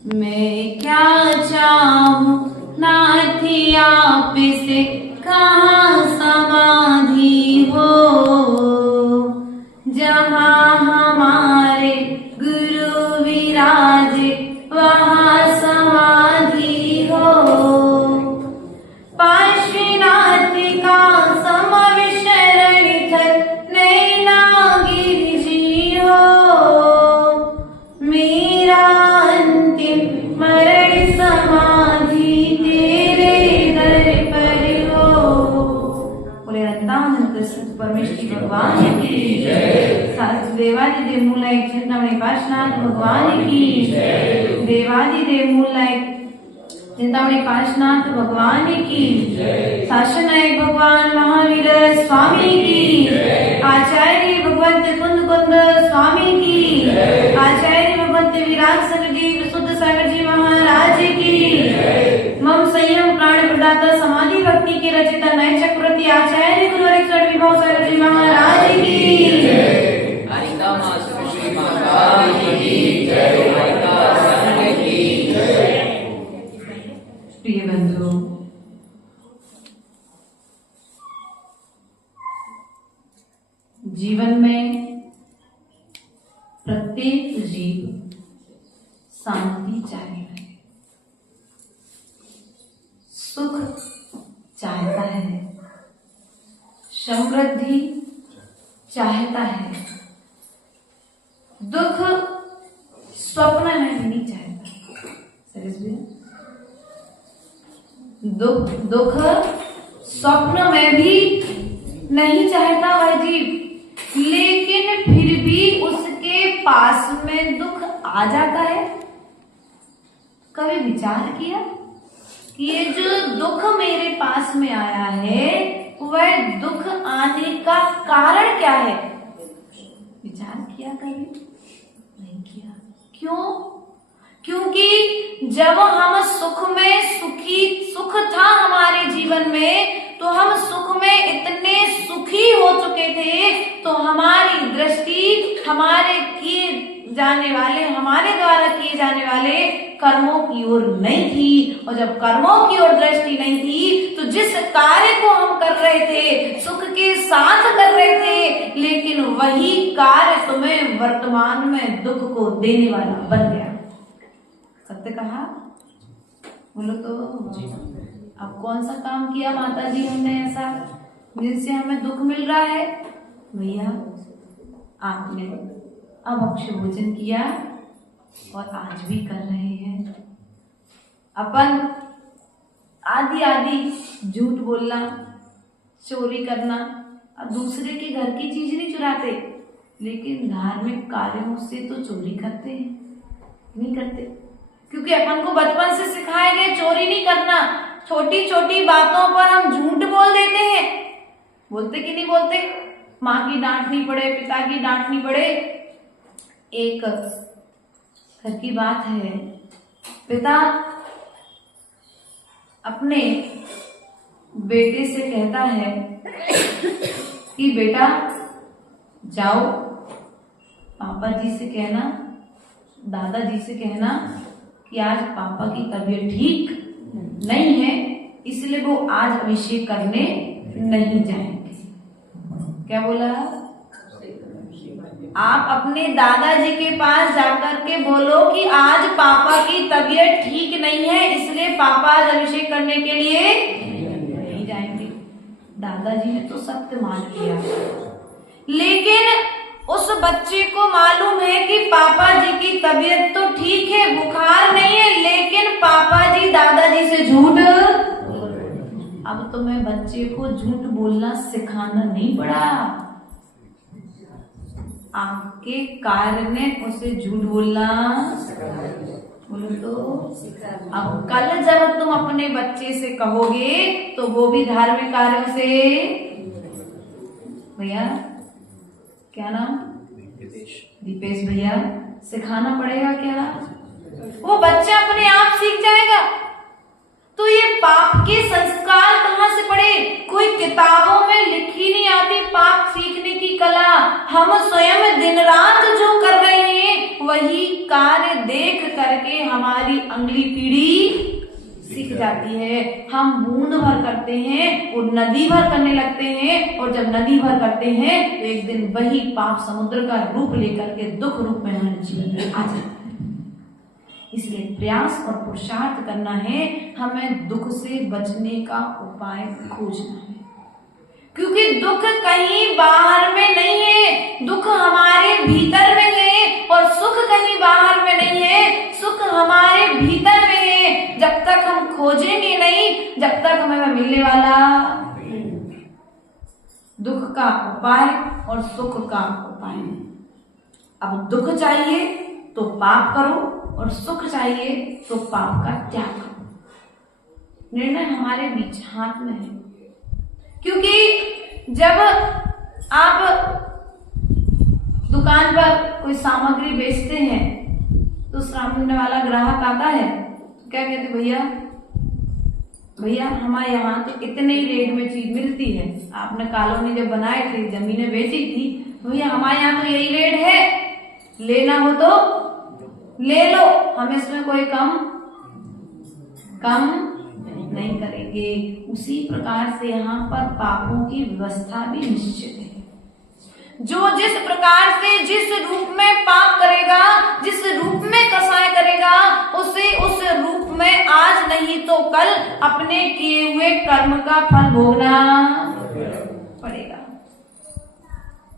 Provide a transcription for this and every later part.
मैं क्या चाहूं नाथ आप से कहाँ समाधि हो, जहाँ हमारे गुरु विराजे वहाँ समाधि हो। पार्श्वनाथ का समविशरण थल नैनागिरि जी हो, मेरा अंतिम मरण समाधि तेरे दर पर हो। बोले रत्नानंद कृष्ण परमेश्वर भगवान की जय। सासु देवादिदेव मूलायक चिंतामणि पार्श्वनाथ भगवान की जय। देवादिदेव मूलायक चिंतामणि पार्श्वनाथ भगवान की जय। शासनायक भगवान महावीर स्वामी की जय। आचार्य भगवंत कुंद कुंद स्वामी की जय। आचार्य भगवंत विराग सागर जी विशुद्ध सागर जी महाराज की जय। मम संयम प्राण प्रदाता समाधि भक्ति के रचिता नय चक्रवर्ती आचार्य गुरु अक्षर विभव सागर जी महाराज की जय। श्री माता की जय। प्रिय बंधु, जीवन में प्रत्येक जीव शांति चाहता है, सुख चाहता है, समृद्धि चाहता है, दुख स्वप्न में भी नहीं चाहता। दुख स्वप्न में भी नहीं चाहता वह जीव, लेकिन फिर भी उसके पास में दुख आ जाता है। कभी विचार किया कि ये जो दुख मेरे पास में आया है वह दुख आने का कारण क्या है? विचार किया कभी? नहीं किया। क्यों? क्योंकि जब हम सुख था हमारे जीवन में, तो हम सुख में इतने सुखी हो चुके थे, तो हमारी दृष्टि हमारे द्वारा किए जाने वाले कर्मों की ओर नहीं थी। और जब कर्मों की ओर दृष्टि नहीं थी, तो जिस कार्य को हम कर रहे थे सुख के साथ कर रहे थे, लेकिन वही कार्य तुम्हें वर्तमान में दुख को देने वाला बन गया। सत्य कहा? बोलो तो। अब कौन सा काम किया माता जी हमने ऐसा जिनसे हमें दुख मिल रहा है? भैया, आपने अभक्ष्य भोजन किया और आज भी कर रहे हैं। अपन आदि झूठ बोलना, चोरी करना, अब दूसरे के घर की चीज नहीं चुराते, लेकिन धार्मिक कार्यों से तो चोरी करते हैं। नहीं करते क्योंकि अपन को बचपन से सिखाया गया चोरी नहीं करना। छोटी छोटी बातों पर हम झूठ बोल देते हैं। बोलते कि नहीं बोलते? माँ की डांटनी पड़े, पिता की डांटनी पड़े। एक घर की बात है, पिता अपने बेटे से कहता है कि बेटा जाओ पापा जी से कहना, दादाजी से कहना कि आज पापा की तबीयत ठीक नहीं है, इसलिए वो आज अभिषेक करने नहीं जाएंगे। क्या बोला? आप अपने दादाजी के पास जाकर के बोलो कि आज पापा की तबीयत ठीक नहीं है, इसलिए पापा आज अभिषेक करने के लिए नहीं जाएंगे। दादाजी ने तो सत्य मान लिया, लेकिन उस बच्चे को मालूम है कि पापा जी की तबीयत तो ठीक है, बुखार नहीं है, लेकिन पापा जी दादाजी से झूठ। अब तो मैं बच्चे को झूठ बोलना सिखाना नहीं पड़ा, आपके कार्य ने उसे झूठ बोलना बोलो तो। अब कल जब तुम अपने बच्चे से कहोगे तो वो भी धार्मिक कार्यों से, भैया क्या नाम? दीपेश भैया, सिखाना पड़ेगा क्या? वो बच्चा अपने आप सीख जाएगा। तो ये पाप के संस्कार कहाँ से पड़े? कोई किताबों में लिखी नहीं आती पाप सीखने की कला। हम स्वयं दिन रात जो कर रहे हैं वही कार्य देख करके हमारी अगली पीढ़ी सीख जाती है। हम बूंद भर करते हैं, वो नदी भर करने लगते हैं, और जब नदी भर करते हैं तो एक दिन वही पाप समुद्र का रूप लेकर के दुख रूप में हमारे जीवन में आ जाता है। इसलिए प्रयास और पुरुषार्थ करना है, हमें दुख से बचने का उपाय खोजना है, क्योंकि दुख कहीं बाहर में नहीं है, दुख हमारे भीतर में है, और सुख कहीं बाहर में नहीं है, सुख हमारे भीतर में है। जब तक हम खोजेंगे नहीं, जब तक हमें वह मिलने वाला दुख का उपाय और सुख का उपाय नहीं। अब दुख चाहिए तो पाप करो, और सुख चाहिए तो पाप का त्याग करो। निर्णय हमारे बीच हाथ में है, क्योंकि जब आप दुकान पर कोई सामग्री बेचते हैं तो सामने वाला ग्राहक आता है, तो क्या कहते, भैया हमारे यहाँ तो इतने ही रेट में चीज मिलती है, आपने कॉलोनी जब बनाए थे, जमीनें बेची थी, भैया हमारे यहाँ तो यही रेट है, लेना हो तो ले लो, हम इसमें कोई कम नहीं करेंगे। उसी प्रकार से यहाँ पर पापों की व्यवस्था भी निश्चित है। जो जिस प्रकार से जिस रूप में पाप करेगा, जिस रूप में कसाय करेगा, उसे उस रूप में आज नहीं तो कल अपने किए हुए कर्म का फल भोगना पड़ेगा।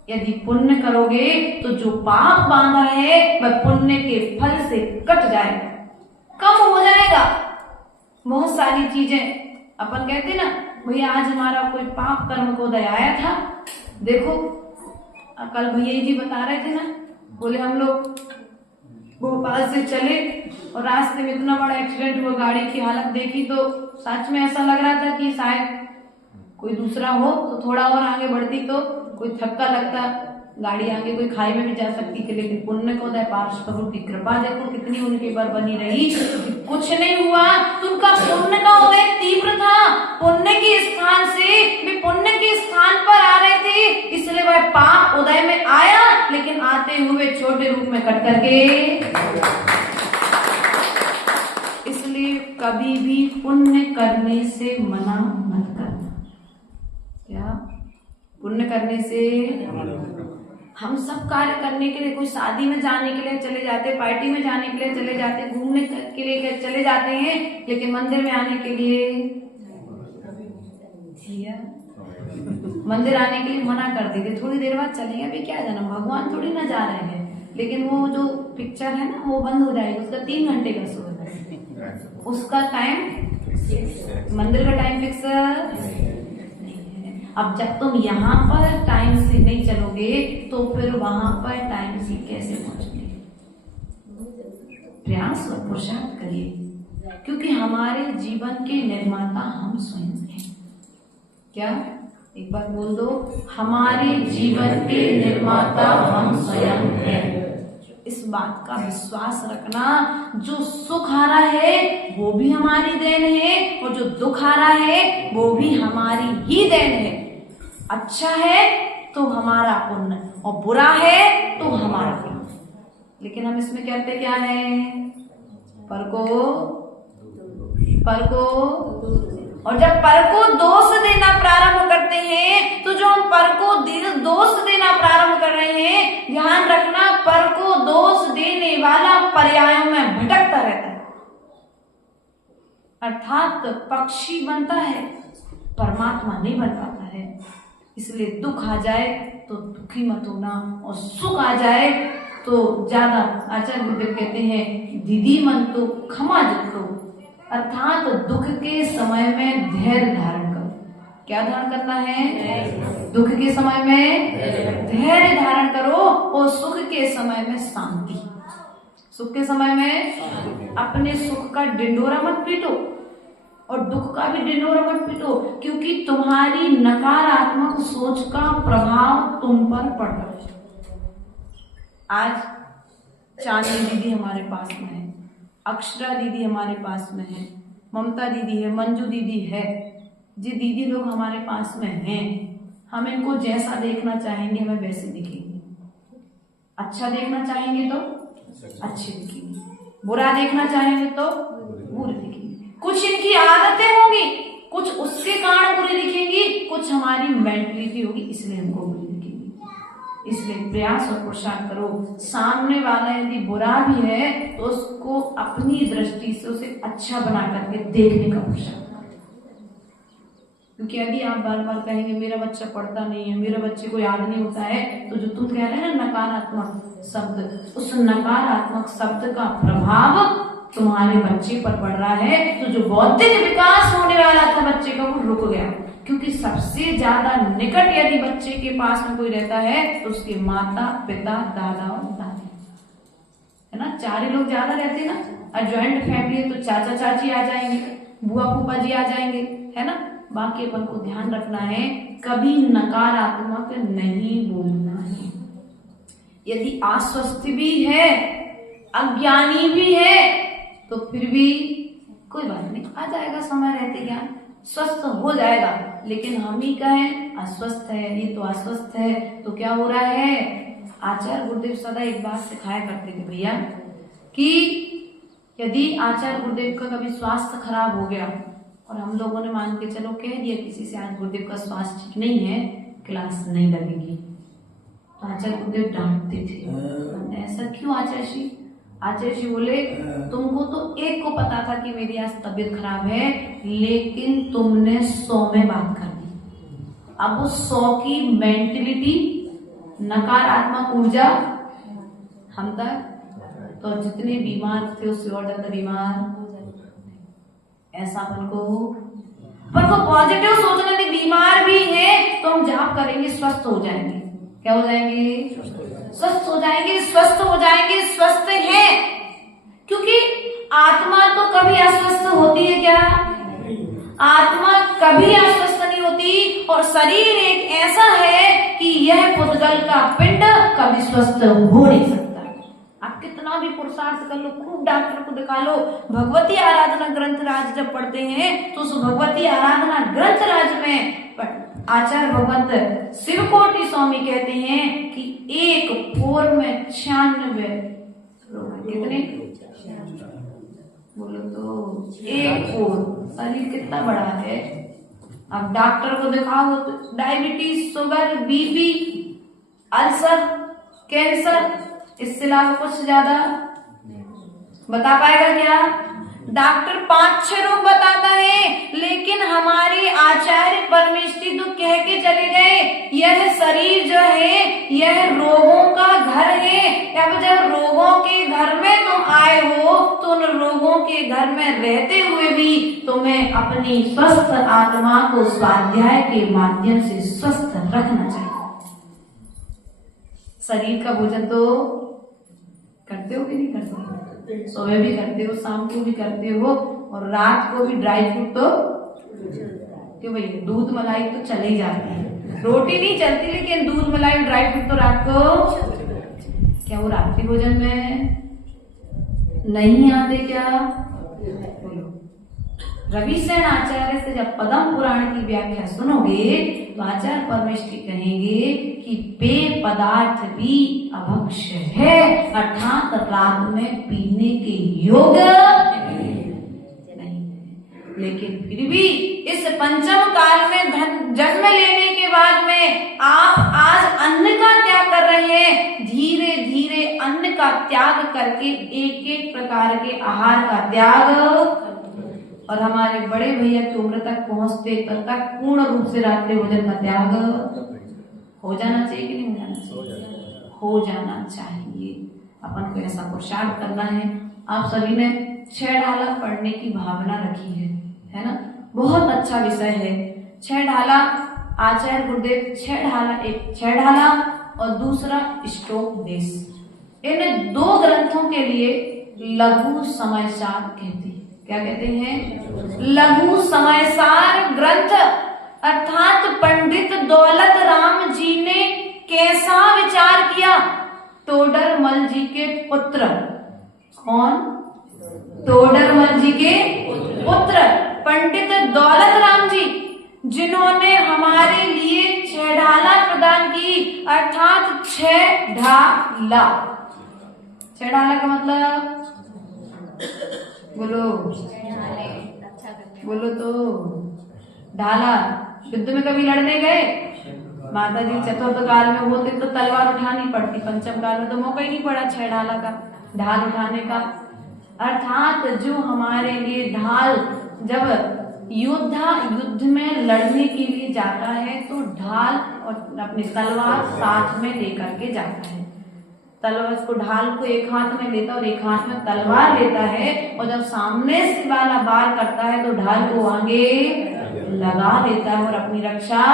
यदि पुण्य करोगे तो जो पाप बांधा है वह पुण्य के फल से कट जाएगा, कम हो जाएगा। बहुत सारी चीजें अपन कहते ना, भैया आज हमारा कोई पाप कर्म को उदय आया था, देखो कल भैया जी बता रहे थे ना, बोले हम लोग भोपाल से चले और रास्ते में इतना बड़ा एक्सीडेंट हुआ, गाड़ी की हालत देखी तो सच में ऐसा लग रहा था कि शायद कोई दूसरा हो तो थोड़ा और आगे बढ़ती तो कोई धक्का लगता, गाड़ी आगे कोई खाई में भी जा सकती थी। लेकिन पुण्य को दे पार्श प्रभु की कृपा देखो कितनी उनके पर बनी रही, कुछ नहीं हुआ। तो उनका पुण्य का उदय तीव्र था, पुण्य के स्थान से वे पुण्य के स्थान पर आ रहे थे, इसलिए वह पाप उदय में आया, लेकिन आते हुए छोटे रूप में कट करके। इसलिए कभी भी पुण्य करने से मना मत करना। क्या पुण्य करने से? हम सब कार्य करने के लिए, कोई शादी में जाने के लिए चले जाते, पार्टी में जाने के लिए चले जाते, घूमने के लिए चले जाते हैं, लेकिन मंदिर में आने के लिए मंदिर आने के लिए मना कर देते, थोड़ी देर बाद चलेंगे, अभी क्या जाना, भगवान थोड़ी ना जा रहे हैं। लेकिन वो जो पिक्चर है ना वो बंद हो जाएगी, उसका 3 घंटे का शो है, उसका टाइम, मंदिर का टाइम फिक्स। अब जब तुम यहाँ पर टाइम से नहीं चलोगे तो फिर वहां पर टाइम से कैसे पहुंचोगे? प्रयास और पुरुषार्थ करिए, क्योंकि हमारे जीवन के निर्माता हम स्वयं हैं। क्या? एक बार बोल दो, हमारे जीवन के निर्माता हम स्वयं हैं। इस बात का विश्वास रखना, जो सुख आ रहा है वो भी हमारी देन है, और जो दुख आ रहा है वो भी हमारी ही देन है। अच्छा है तो हमारा पुण्य, और बुरा है तो हमारा पुण्य। लेकिन हम इसमें कहते क्या है? पर को, और जब पर को दोष देना प्रारंभ करते हैं, तो जो हम पर को दोष देना प्रारंभ कर रहे हैं, ध्यान रखना, पर को दोष देने वाला पर्यायों में भटकता रहता है, अर्थात पक्षी बनता है, परमात्मा नहीं बन पाता है। इसलिए दुख आ जाए तो दुखी मत होना, और सुख आ जाए तो ज्यादा, आचार्य गुरुदेव कहते हैं दीदी मन तो क्षमा जितो, अर्थात दुख के समय में धैर्य धारण करो। क्या धारण करना है? दुख के समय में धैर्य धारण करो, और सुख के समय में शांति। सुख के समय में अपने सुख का डिंडोरा मत पीटो, और दुख का भी डिंडोरा मत पीटो, क्योंकि तुम्हारी नकारात्मक सोच का प्रभाव तुम पर पड़ रहा है। आज चांदनी दीदी हमारे पास में है, अक्षरा दीदी हमारे पास में है, ममता दीदी है, मंजू दीदी है, जी दीदी लोग हमारे पास में हैं। हम इनको जैसा देखना चाहेंगे हमें वैसे दिखेंगे। अच्छा देखना चाहेंगे तो अच्छे दिखेंगे, बुरा देखना चाहेंगे तो बुरे दिखेंगे। कुछ इनकी आदतें होंगी, कुछ उसके कारण बुरी दिखेंगी, कुछ हमारी मेंटलिटी होगी इसलिए हमको बुरी दिखेंगी। इसलिए प्रयास और पुरुषार्थ करो, सामने वाला यदि बुरा भी है तो उसको अपनी दृष्टि से उसे अच्छा बना करके देखने का पुरुषार्थ करो। क्योंकि यदि आप बार बार कहेंगे मेरा बच्चा पढ़ता नहीं है, मेरे बच्चे को याद नहीं होता है, तो जो तुम कह रहे हैं ना नकारात्मक शब्द, उस नकारात्मक शब्द का प्रभाव तुम्हारे बच्चे पर पड़ रहा है। तो जो बौद्धिक विकास होने वाला था बच्चे का वो रुक गया। क्योंकि सबसे ज्यादा निकट यदि बच्चे के पास में कोई रहता है तो उसके माता पिता दादा और दादी, है ना, चार ही लोग ज्यादा रहते हैं ना। और ज्वाइंट फैमिली है तो चाचा चाची आ जाएंगे, बुआ फूफा जी आ जाएंगे, है ना। बाकी अपन को ध्यान रखना है, कभी नकारात्मक नहीं बोलना है। यदि आश्वस्त भी है, अज्ञानी भी है, तो फिर भी कोई बात नहीं, आ जाएगा समय रहते ज्ञान, स्वस्थ हो जाएगा। लेकिन हम ही कहें अस्वस्थ है, ये तो अस्वस्थ है, तो क्या हो रहा है। आचार्य गुरुदेव सदा एक बात सिखाया करते थे भैया, कि यदि आचार्य गुरुदेव का कभी स्वास्थ्य खराब हो गया और हम लोगों ने मान के चलो कह दिया किसी से आज गुरुदेव का स्वास्थ्य ठीक नहीं है, क्लास नहीं लगेगी, तो आचार्य गुरुदेव डांटते थे। ऐसा क्यों आचार्य जी? आचार्य जी बोले तुमको तो एक को पता था कि मेरी आज तबीयत खराब है, लेकिन तुमने 100 में बात कर दी। अब वो 100 की मेंटलिटी, नकारात्मक ऊर्जा हम तक, तो जितने बीमार थे उससे और ज्यादा बीमार ऐसा अपन को पॉजिटिव सोचना नहीं, बीमार भी है तो हम जाप करेंगे स्वस्थ हो जाएंगे। क्या हो जाएंगे? स्वस्थ हो जाएंगे, स्वस्थ हो जाएंगे, स्वस्थ है। क्योंकि आत्मा तो कभी अस्वस्थ होती है क्या? आत्मा कभी अस्वस्थ नहीं होती। और शरीर एक ऐसा है कि यह पुद्गल का पिंड कभी स्वस्थ हो नहीं सकता। आप कितना भी पुरुषार्थ कर लो, खूब डॉक्टर को दिखा लो, भगवती आराधना ग्रंथ राज जब पढ़ते हैं तो उस भगवती आराधना ग्रंथ राज में आचार्य भगवंत शिवकोटि स्वामी कहते हैं कि एक पोर में 96 रोग। कितने? बोलो तो एक पोर। शरीर कितना बड़ा है। अब डॉक्टर को दिखाओ तो diabetes, sugar, BP, ulcer, cancer, इससे अलावा कुछ ज्यादा बता पाएगा क्या? डॉक्टर 5-6 रोग बताता है, लेकिन हमारे आचार्य परमेष्ठी तो कह के चले गए यह शरीर जो है यह रोगों का घर है। अब जब रोगों के घर में तुम आए हो तो उन रोगों के घर में रहते हुए भी तुम्हें अपनी स्वस्थ आत्मा को स्वाध्याय के माध्यम से स्वस्थ रखना चाहिए। शरीर का भोजन तो करते हो कि नहीं करते? सुबह भी करते हो, शाम को भी करते हो, और रात को भी ड्राई फ्रूट तो क्यों भाई, दूध मलाई तो चले ही जाती है, रोटी नहीं चलती, लेकिन दूध मलाई ड्राई फ्रूट तो रात को, क्या वो रात्रि भोजन में नहीं आते क्या? रविसेन आचार्य से जब पद्म पुराण की व्याख्या सुनोगे तो आचार्य परमेष्ठी कहेंगे कि पेय पदार्थ भी अभक्ष्य है, अर्थात रात में पीने के योग्य नहीं है। लेकिन फिर भी इस पंचम काल में जन्म लेने के बाद में आप आज अन्न का त्याग कर रहे हैं। धीरे धीरे अन्न का त्याग करके एक एक प्रकार के आहार का त्याग, और हमारे बड़े भैया की उम्र तक पहुंचते तक पूर्ण रूप से रात्रि भोजन का त्याग हो जाना चाहिए कि नहीं हो जाना चाहिए? हो जाना चाहिए। अपन को ऐसा पुरुषार्थ करना है। आप सभी ने 6 ढाला पढ़ने की भावना रखी है ना? बहुत अच्छा विषय है 6 ढाला। आचार्य गुरुदेव 6 ढाला, एक 6 ढाला और दूसरा ष्टोपदेश, इन 2 ग्रंथों के लिए लघु समयसार कहते हैं। क्या कहते हैं? लघु समयसार ग्रंथ। अर्थात पंडित दौलत राम जी ने कैसा विचार किया? तोडरमल जी के पुत्र, कौन? तोडरमल जी के पुत्र पंडित दौलत राम जी, जिन्होंने हमारे लिए 6 ढाला प्रदान की, अर्थात 6 ढाला। छह ढाला का मतलब बोलो, बोलो तो। ढाला युद्ध में कभी लड़ने गए? माता जी चतुर्थ काल में होते तो तलवार उठानी पड़ती, पंचम काल में तो मौका ही नहीं पड़ा छह ढाला का, ढाल उठाने का। अर्थात जो हमारे लिए ढाल, जब योद्धा युद्ध में लड़ने के लिए जाता है तो ढाल और अपनी तलवार साथ में लेकर के जाता है। तलवार को, ढाल को एक हाथ में लेता और एक हाथ में तलवार लेता है, और जब सामने से वाला वार करता है तो ढाल को आगे लगा देता है और अपनी रक्षा,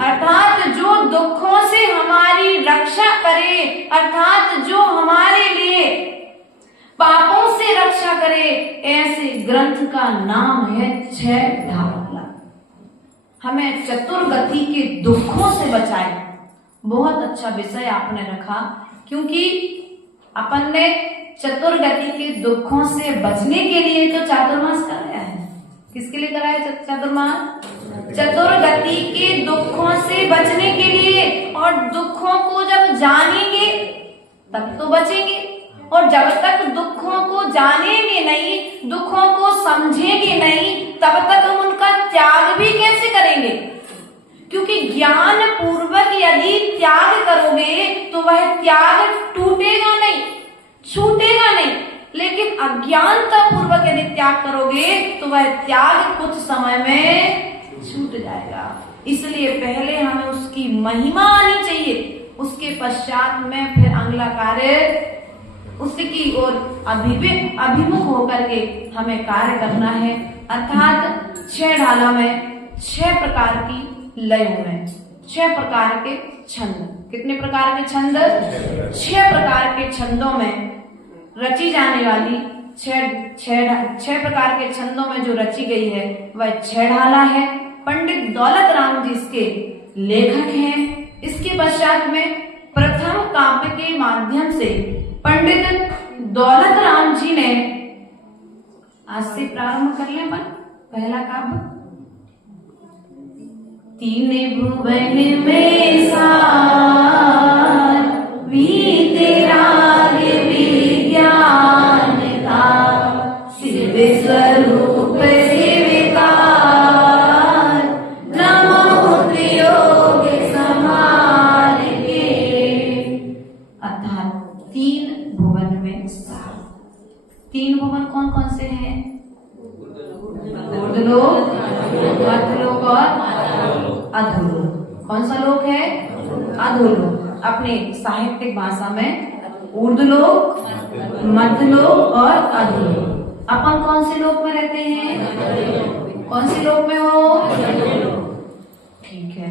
अर्थात जो दुखों से हमारी रक्षा करे, अर्थात जो हमारे लिए पापों से रक्षा करे, ऐसे ग्रंथ का नाम है छह ढाला। हमें चतुर्गति के दुखों से बचाए। बहुत अच्छा विषय आपने रखा, क्योंकि अपन ने चतुर्गति के दुखों से बचने के लिए तो चातुर्मास कराया है। किसके लिए कराया चातुर्मास? चतुर्गति के दुखों से बचने के लिए। और दुखों को जब जानेंगे तब तो बचेंगे, और जब तक दुखों को जानेंगे नहीं, दुखों को समझेंगे नहीं, तब तक हम उनका त्याग भी कैसे करेंगे? क्योंकि ज्ञान पूर्वक यदि त्याग करोगे तो वह त्याग टूटेगा नहीं, छूटेगा नहीं, लेकिन अज्ञानता पूर्वक यदि त्याग करोगे तो वह त्याग कुछ समय में छूट जाएगा। इसलिए पहले हमें उसकी महिमा आनी चाहिए, उसके पश्चात में फिर अगला कार्य उसकी ओर अभिमुख होकर के हमें कार्य करना है। अर्थात छह ढाला में छह प्रकार की लयों में छह प्रकार के छंद। कितने प्रकार के छंद? छह प्रकार के छंदों में रची जाने वाली छह प्रकार के छंदों में जो रची गई है वह छह ढाला है। पंडित दौलत राम जी इसके लेखक हैं। इसके पश्चात में प्रथम काव्य के माध्यम से पंडित दौलत राम जी ने, आज से प्रारंभ कर ले अपन पहला काव्य। तीन भुवन में सार बीते राग विज्ञान का, शिव स्वरूप सेविकार नमो त्रियोग समाल के। अर्थात तीन भुवन में सार। तीन भुवन कौन कौन से हैं? ऊर्ध्वलोक, मध्यलोक और अधोलोक। कौन सा लोक है? अधोलोक। अपने साहित्यिक भाषा में ऊर्ध्वलोक, मध्यलोक और अधोलोक। अपन कौन से लोक में रहते हैं? कौन से लोक में हो? ठीक है।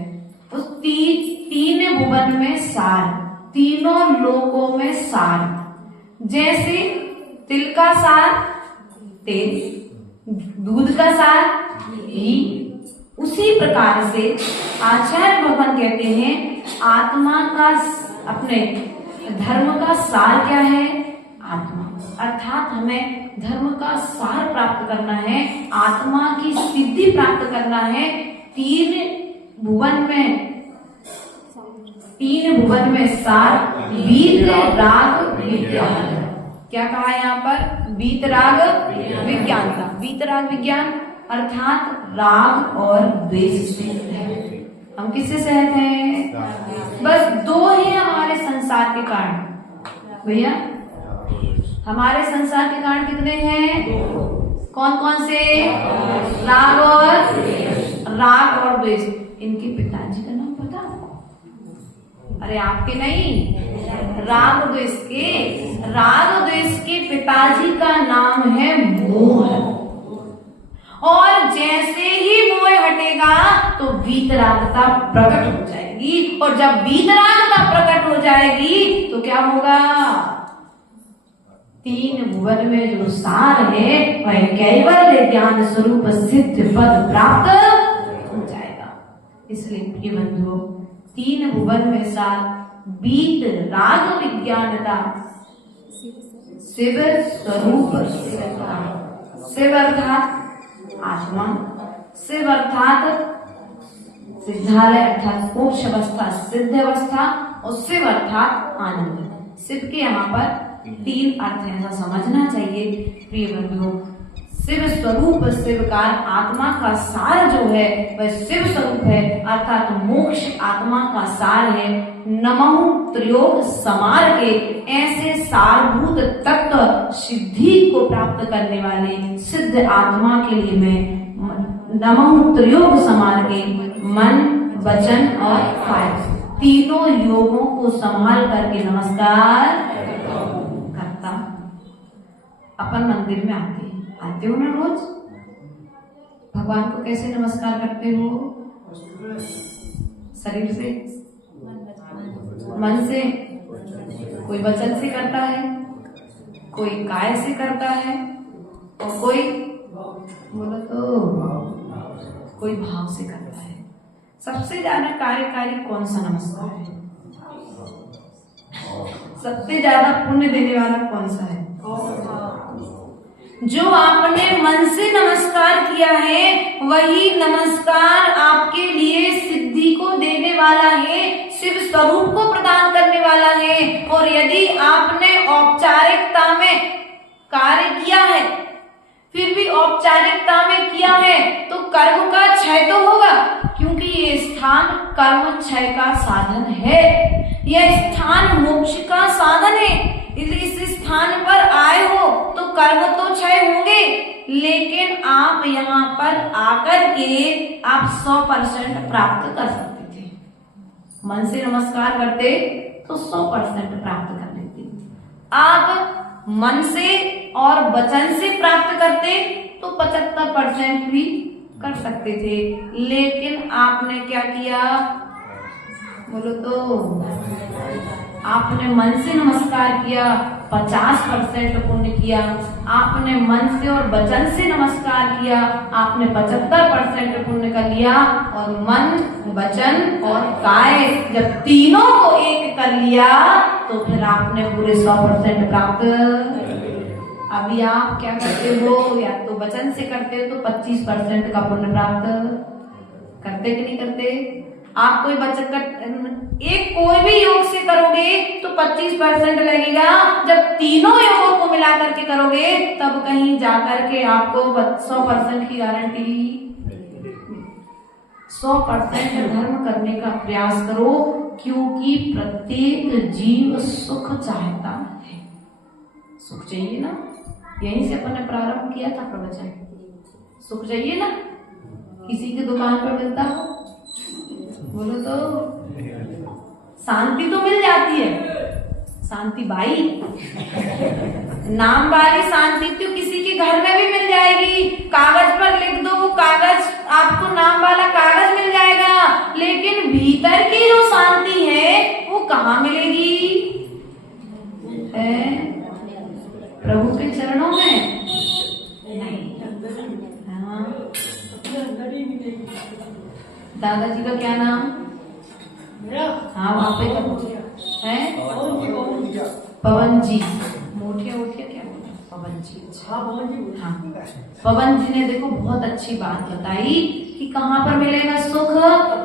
उस तीन भुवन में सार, तीनों लोकों में सार। जैसे तिल का सार तेल, दूध का सार घी, उसी प्रकार से आचार्य भगवान कहते हैं आत्मा का, अपने धर्म का सार क्या है? आत्मा। अर्थात हमें धर्म का सार प्राप्त करना है, आत्मा की सिद्धि प्राप्त करना है। तीन भुवन में सार बीत राग विज्ञान। क्या कहा है यहाँ पर? बीत राग विज्ञान का। बीत राग विज्ञान अर्थात राग और द्वेष से हम किससे सहत हैं? बस दो ही हमारे संसार के कारण। भैया हमारे संसार के कारण कितने हैं? कौन कौन से? राग और द्वेष। इनके पिताजी का नाम पता आपको? अरे आपके नहीं, राग और द्वेष के पिताजी का नाम है मोह। और जैसे ही मोह हटेगा तो वीतरागता प्रकट हो जाएगी, और जब वीतरागता प्रकट हो जाएगी तो क्या होगा? तीन भुवन में जो सार है वह कैवल्य ज्ञान स्वरूप सिद्ध पद प्राप्त हो जाएगा। इसलिए प्रिय बंधुओं, तीन भुवन में सार बीत राग विज्ञानता, शिव स्वरूप शिव अर्थात आत्मा, शिव अर्थात सिद्धालय अर्थात मोक्ष अवस्था, सिद्ध अवस्था, और शिव अर्थात आनंद। शिव के यहाँ पर तीन अर्थ है, ऐसा समझना चाहिए प्रिय बंधुओं। शिव स्वरूप शिवकार आत्मा का सार जो है वह शिव स्वरूप है, अर्थात मोक्ष आत्मा का सार है। नमः त्रियोग समार के ऐसे सारभूत तत्व सिद्धि को प्राप्त करने वाले सिद्ध आत्मा के लिए मैं नमः त्रियोग समार के मन वचन और काय तीनों योगों को संभाल करके नमस्कार करता। अपन मंदिर में आते हो ना रोज, भगवान को कैसे नमस्कार करते हो? शरीर से, मन से, कोई वचन से करता है, कोई काय से करता है और कोई बोलो तो कोई भाव से करता है। सबसे ज्यादा कार्यकारी कौन सा नमस्कार है? सबसे ज्यादा पुण्य देने वाला कौन सा है? जो आपने मन से नमस्कार किया है वही नमस्कार आपके लिए सिद्धि को देने वाला है, शिव स्वरूप को प्रदान करने वाला है। और यदि आपने औपचारिकता में कार्य किया है, फिर भी औपचारिकता में किया है, तो कर्म का क्षय तो होगा, क्योंकि ये स्थान कर्म क्षय का साधन है। यह स्थान मोक्ष का साधन है। इस स्थान पर आए हो तो कर्म तो क्षय होंगे, लेकिन आप यहाँ पर आकर के आप 100% प्राप्त कर सकते थे। मन से नमस्कार करते तो 100% प्राप्त कर लेते। आप मन से और वचन से प्राप्त करते तो 75% भी कर सकते थे, लेकिन आपने क्या किया बोलो तो? आपने मन से नमस्कार किया, 50% पुण्य किया। आपने मन से और वचन से नमस्कार किया, आपने 75% पुण्य कर लिया। और मन वचन और काय जब तीनों को एक कर लिया तो फिर आपने पूरे 100% प्राप्त। अभी आप क्या करते हो? या तो वचन से करते हो तो 25% का पुण्य प्राप्त करते कि नहीं करते? आप कोई वचन का एक कोई भी योग से करोगे तो 25% लगेगा। जब तीनों योगों को मिला करके करोगे तब कहीं जाकर के आपको 100% की गारंटी। 100% धर्म करने का प्रयास करो, क्योंकि प्रत्येक जीव सुख चाहता है। सुख चाहिए ना, यहीं से अपन ने प्रारंभ किया था प्रवचन। सुख चाहिए ना, किसी की दुकान पर मिलता हो बोलो तो शांति तो मिल जाती है। शांति बाई नाम वाली शांति तो किसी के घर में भी मिल जाएगी। कागज पर लिख दो, वो कागज आपको नाम वाला कागज मिल जाएगा, लेकिन भीतर की जो शांति है वो कहाँ मिलेगी? प्रभु के चरणों में नहीं। हाँ। दादाजी का क्या नाम? हाँ वहाँ पे है पवन जी। मोठिया क्या पवन जी? हाँ पवन जी ने देखो बहुत अच्छी बात बताई कि कहाँ पर मिलेगा सुख?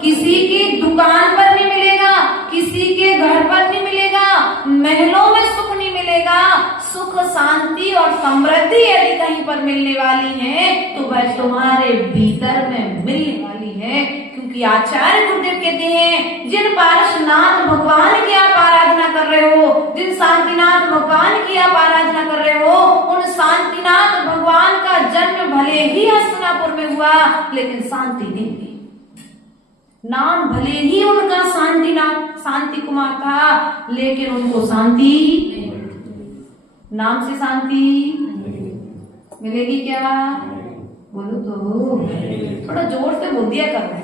किसी की दुकान पर नहीं मिलेगा, किसी के घर पर नहीं मिलेगा, महलों में सुख नहीं मिलेगा। सुख शांति और समृद्धि यदि कहीं पर मिलने वाली है तो वह तुम्हारे भीतर में मिलने वाली है। क्योंकि आचार्य गुरुदेव कहते हैं, जिन पारसनाथ भगवान की आप आराधना कर रहे हो, जिन शांतिनाथ भगवान की आप आराधना कर रहे हो, उन शांतिनाथ भगवान का जन्म भले ही हस्तिनापुर में हुआ, लेकिन शांति नहीं हुई। नाम भले ही उनका शांतिनाथ शांति कुमार था, लेकिन उनको शांति, नाम से शांति मिलेगी क्या? बोलो तो थोड़ा जोर से बोल दिया कर।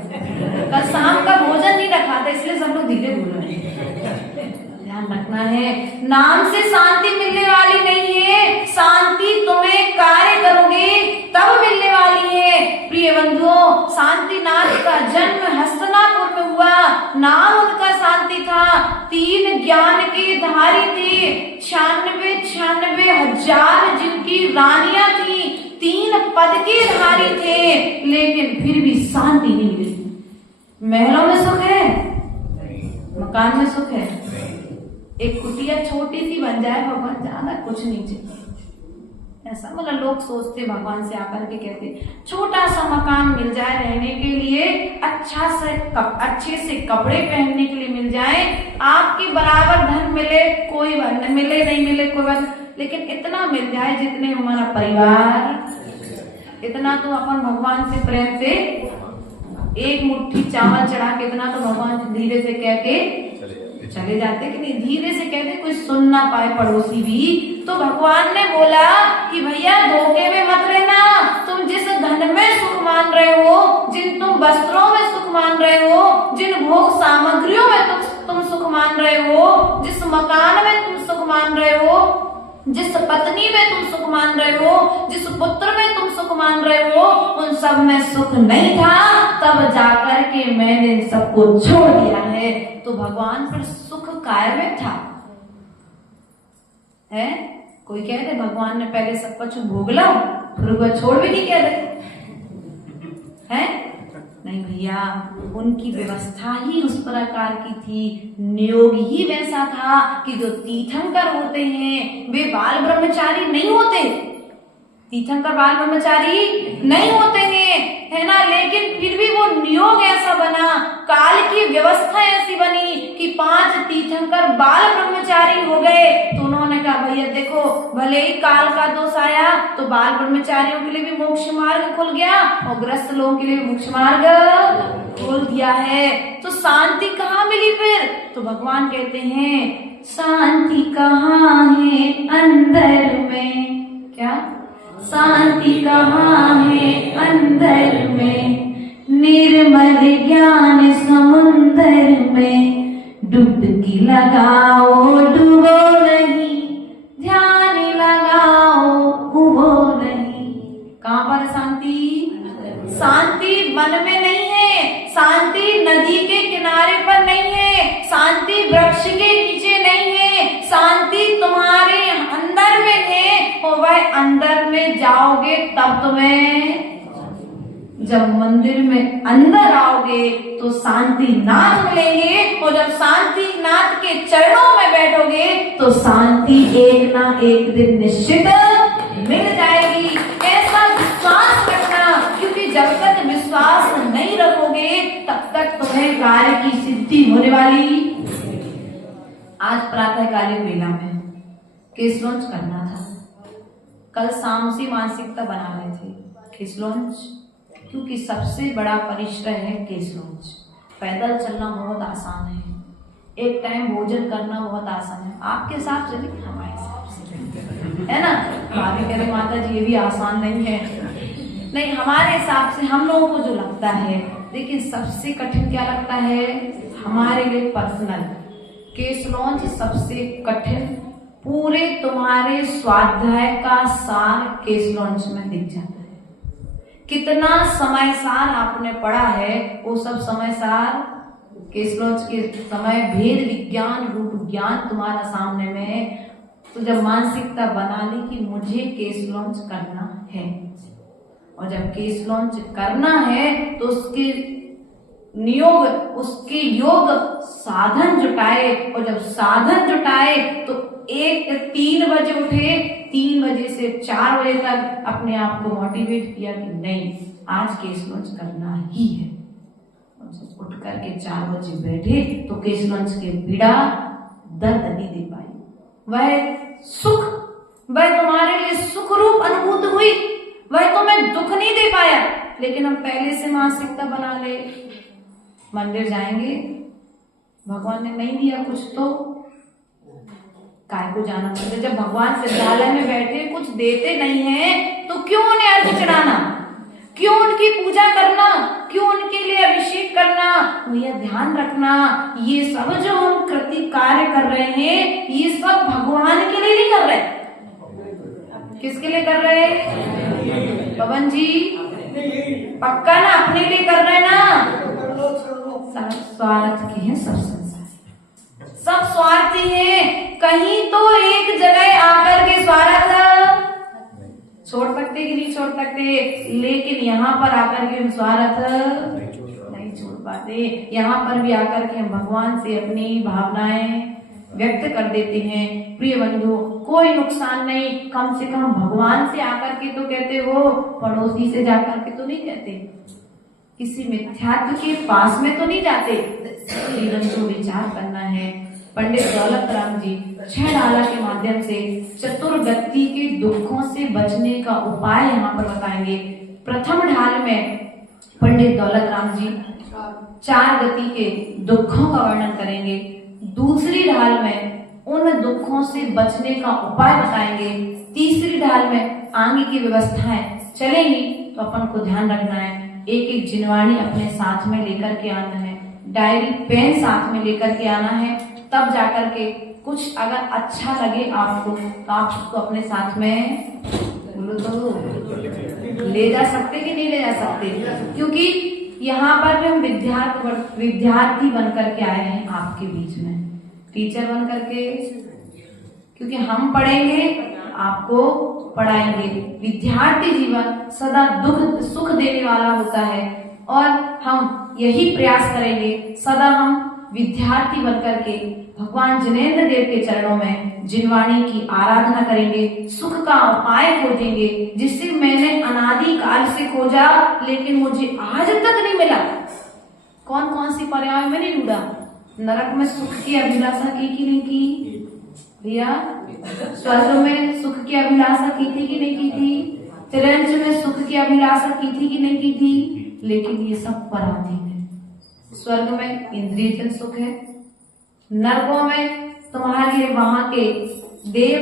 कल शाम का भोजन नहीं रखा था, इसलिए सब लोग धीरे बोल रहे हैं। ध्यान रखना है, नाम से शांति मिलने वाली नहीं है। शांति तुम्हें कार्य करोगे तब मिलने वाली है। प्रिय बंधुओं, शांतिनाथ का जन्म हस्तिनापुर में हुआ, नाम उनका शांति था। 3 ज्ञान के धारी थे, 96 हजार जिनकी रानियां थी, 3 पद के धारी थे, लेकिन फिर भी शांति नहीं मिली। महलों में सुख है, मकान में सुख है, एक कुटिया छोटी सी बन जाए भगवान, ज्यादा कुछ नहीं चाहिए। ऐसा मतलब लोग सोचते, भगवान से आकर के कहते छोटा सा मकान मिल जाए रहने के लिए, अच्छे से कपड़े पहनने के लिए मिल जाए, आपके बराबर धन मिले कोई बात नहीं, मिले नहीं मिले कोई बात, लेकिन इतना मिल जाए जितने हमारा परिवार, इतना तो अपन भगवान से प्रेम से एक मुट्ठी चावल चढ़ा के इतना तो भगवान से धीरे से कह के चले जाते कि नहीं, धीरे से कहते कोई सुन ना पाए पड़ोसी भी। तो भगवान ने बोला कि भैया धोखे में मत रहना, तुम जिस धन में सुख मान रहे हो, जिन तुम वस्त्रों में सुख मान रहे हो, जिन भोग सामग्रियों में तुम सुख मान रहे हो, जिस मकान में तुम सुख मान रहे हो, जिस पत्नी में तुम सुख मान रहे हो, जिस पुत्र में तुम सुख मान रहे हो, उन सब में सुख नहीं था, तब जाकर के मैंने सबको छोड़ दिया है। तो भगवान फिर सुख काय में था है? कोई कह दे भगवान ने पहले सब कुछ भोग लो फिर वह छोड़ भी नहीं कह रहे है? नहीं भैया, उनकी व्यवस्था ही उस प्रकार की थी, नियोग ही वैसा था कि जो तीर्थंकर होते हैं वे बाल ब्रह्मचारी नहीं होते, तीर्थंकर बाल ब्रह्मचारी नहीं होते हैं, है ना, लेकिन फिर भी वो नियोग ऐसा बना, काल की व्यवस्था ऐसी बनी कि 5 तीर्थंकर बाल ब्रह्मचारी हो गए। तो उन्होंने कहा भैया देखो, भले ही काल का दोष आया तो बाल ब्रह्मचारियों के लिए भी मोक्ष मार्ग खुल गया और ग्रस्त लोगों के लिए मोक्ष मार्ग खोल दिया है। तो शांति कहाँ मिली फिर? तो भगवान कहते हैं शांति कहाँ है अंदर में, क्या शांति कहाँ है अंदर में, निर्मल ज्ञान समुंदर में, डुबकी लगाओ डूबो नहीं, ध्यान लगाओ उबो नहीं। कहाँ पर शांति? शांति मन में नहीं है, शांति नदी के किनारे पर नहीं है, शांति वृक्ष के नीचे नहीं है, शांति तुम्हारे अंदर में है। और वह अंदर में जाओगे तब तुम्हें, जब मंदिर में अंदर आओगे तो शांति नाथ मिलेंगे, और जब शांति नाथ के चरणों में बैठोगे तो शांति एक ना एक दिन निश्चित मिल जाएगी। ऐसा विश्वास रखना, क्योंकि जब तक विश्वास नहीं रखोगे तब तक तुम्हें कार्य की सिद्धि होने वाली। आज प्रातःकालीन मेला में केस लॉन्च करना था, कल शाम से मानसिकता बना रहे थे केस लॉन्च, क्योंकि सबसे बड़ा परिश्रम है केस लॉन्च। पैदल चलना बहुत आसान है, एक टाइम भोजन करना बहुत आसान है, आपके हिसाब से नहीं, हमारे हिसाब से है ना। भाभी कह रहे माता जी ये भी आसान नहीं है, नहीं हमारे हिसाब से हम लोगों को जो लगता है। लेकिन सबसे कठिन क्या लगता है हमारे लिए? पर्सनल केस लॉन्च सबसे कठिन, पूरे तुम्हारे स्वाध्याय का सार केस लॉन्च में दिख जाता है। कितना समय सार आपने पढ़ा है वो सब समय सार केस लॉन्च के समय भेद विज्ञान रूप ज्ञान तुम्हारा सामने में है। तो जब मानसिकता बना ली कि मुझे केस लॉन्च करना है, और जब केस लॉन्च करना है तो उसके नियोग, उसके योग साधन जुटाए, और जब साधन जुटाए तो 3 बजे उठे, 3 बजे से 4 बजे तक अपने आप को मोटिवेट किया कि नहीं आज केस लॉन्च करना ही है। उठ करके 4 बजे बैठे तो केस लॉन्च के पीड़ा दर्द नहीं दे पाई, वह सुख, वह तुम्हारे लिए सुख रूप अनुभूत हुई, वह तुम्हें दुख नहीं दे पाया। लेकिन हम पहले से मानसिकता बना ले, मंदिर जाएंगे, भगवान ने नहीं दिया कुछ तो काय को जाना मंदिर। जब भगवान विद्यालय में बैठे कुछ देते नहीं है तो क्यों उन्हें अर्घ्य चढ़ाना, क्यों उनकी पूजा करना, क्यों उनके लिए अभिषेक करना? भैया ध्यान रखना, ये सब जो हम कृति कार्य कर रहे हैं ये सब भगवान के लिए नहीं कर रहे। किसके लिए कर रहे हैं पवन जी? पक्का ना अपने लिए कर रहे ना? सब स्वार्थ के हैं, सब संसार सब स्वार्थी हैं। कहीं तो एक जगह आकर के स्वार्थ छोड़ सकते कि नहीं छोड़ सकते, लेकिन यहाँ पर आकर के हम स्वार्थ नहीं छोड़ पाते। यहाँ पर भी आकर के हम भगवान से अपनी भावनाएं व्यक्त कर देते हैं। प्रिय बंधु, कोई नुकसान नहीं, कम से कम भगवान से आकर के तो कहते हो, पड़ोसी से जाकर के तो नहीं कहते, किसी मिथ्यात्व के पास में तो नहीं जाते। जीवन को विचार करना है। पंडित दौलत राम जी 6 ढाला के माध्यम से चतुर्गति के दुखों से बचने का उपाय यहाँ पर बताएंगे। प्रथम ढाल में पंडित दौलत राम जी 4 गति के दुखों का वर्णन करेंगे। दूसरी ढाल में उन दुखों से बचने का उपाय बताएंगे। तीसरी ढाल में आगे की व्यवस्थाएं चलेंगी। तो अपन को ध्यान रखना है, एक एक जिनवाणी अपने साथ में लेकर के आना है, डायरी पेन साथ में लेकर के आना है। तब जाकर के कुछ अगर अच्छा लगे आपको तो आप उसको अपने साथ में बोलो तो ले जा सकते कि नहीं ले जा सकते, क्योंकि यहाँ पर हम विद्यार्थी बनकर के आए हैं आपके बीच में, टीचर बन करके, क्योंकि हम पढ़ेंगे आपको पढ़ाएंगे। विद्यार्थी जीवन सदा दुख सुख देने वाला होता है और हम यही प्रयास करेंगे सदा हम विद्यार्थी बनकर के भगवान जिनेंद्र देव के चरणों में जिनवाणी की आराधना करेंगे, सुख का उपाय खोजेंगे, जिससे मैंने अनादि काल से खोजा लेकिन मुझे आज तक नहीं मिला। कौन कौन सी पर्याय मैंने ढूंढा? नरक में सुख की अभिलाषा की कि नहीं की भैया? स्वर्ग में सुख की अभिलाषा की थी कि नहीं की थी? त्रिंच में सुख की अभिलाषा की थी कि नहीं की थी? लेकिन ये सब पराधीन है। स्वर्ग में इंद्रियजन सुख है, नरकों में तुम्हारे वहां के देव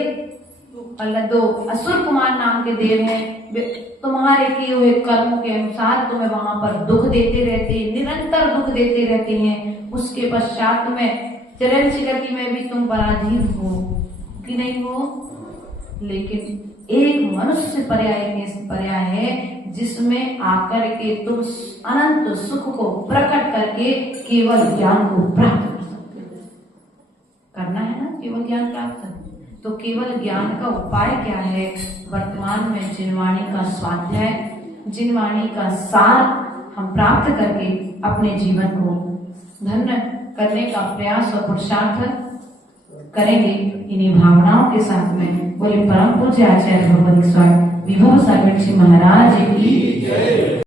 दो असुर कुमार नाम के देव हैं, तुम्हारे किए हुए कर्मों के अनुसार तुम्हें वहां पर दुख देते रहते हैं, निरंतर दुख देते रहते हैं। उसके पश्चात में चिरंजीवी में भी तुम पराधीन हो कि नहीं हो? लेकिन एक मनुष्य पर्याय है जिसमें आकर के तुम अनंत सुख को प्रकट करके केवल ज्ञान को प्राप्त कर सकते हो। करना है ना केवल ज्ञान प्राप्त, तो केवल ज्ञान का उपाय क्या है? वर्तमान में जिनवाणी का स्वाध्याय, जिनवाणी का सार हम प्राप्त करके अपने जीवन को धन्य करने का प्रयास और पुरुषार्थ करेंगे। इन्हीं भावनाओं के साथ में बोले परम पूज्य आचार्य भगवती स्वामी विभव सागर जी महाराज की जय।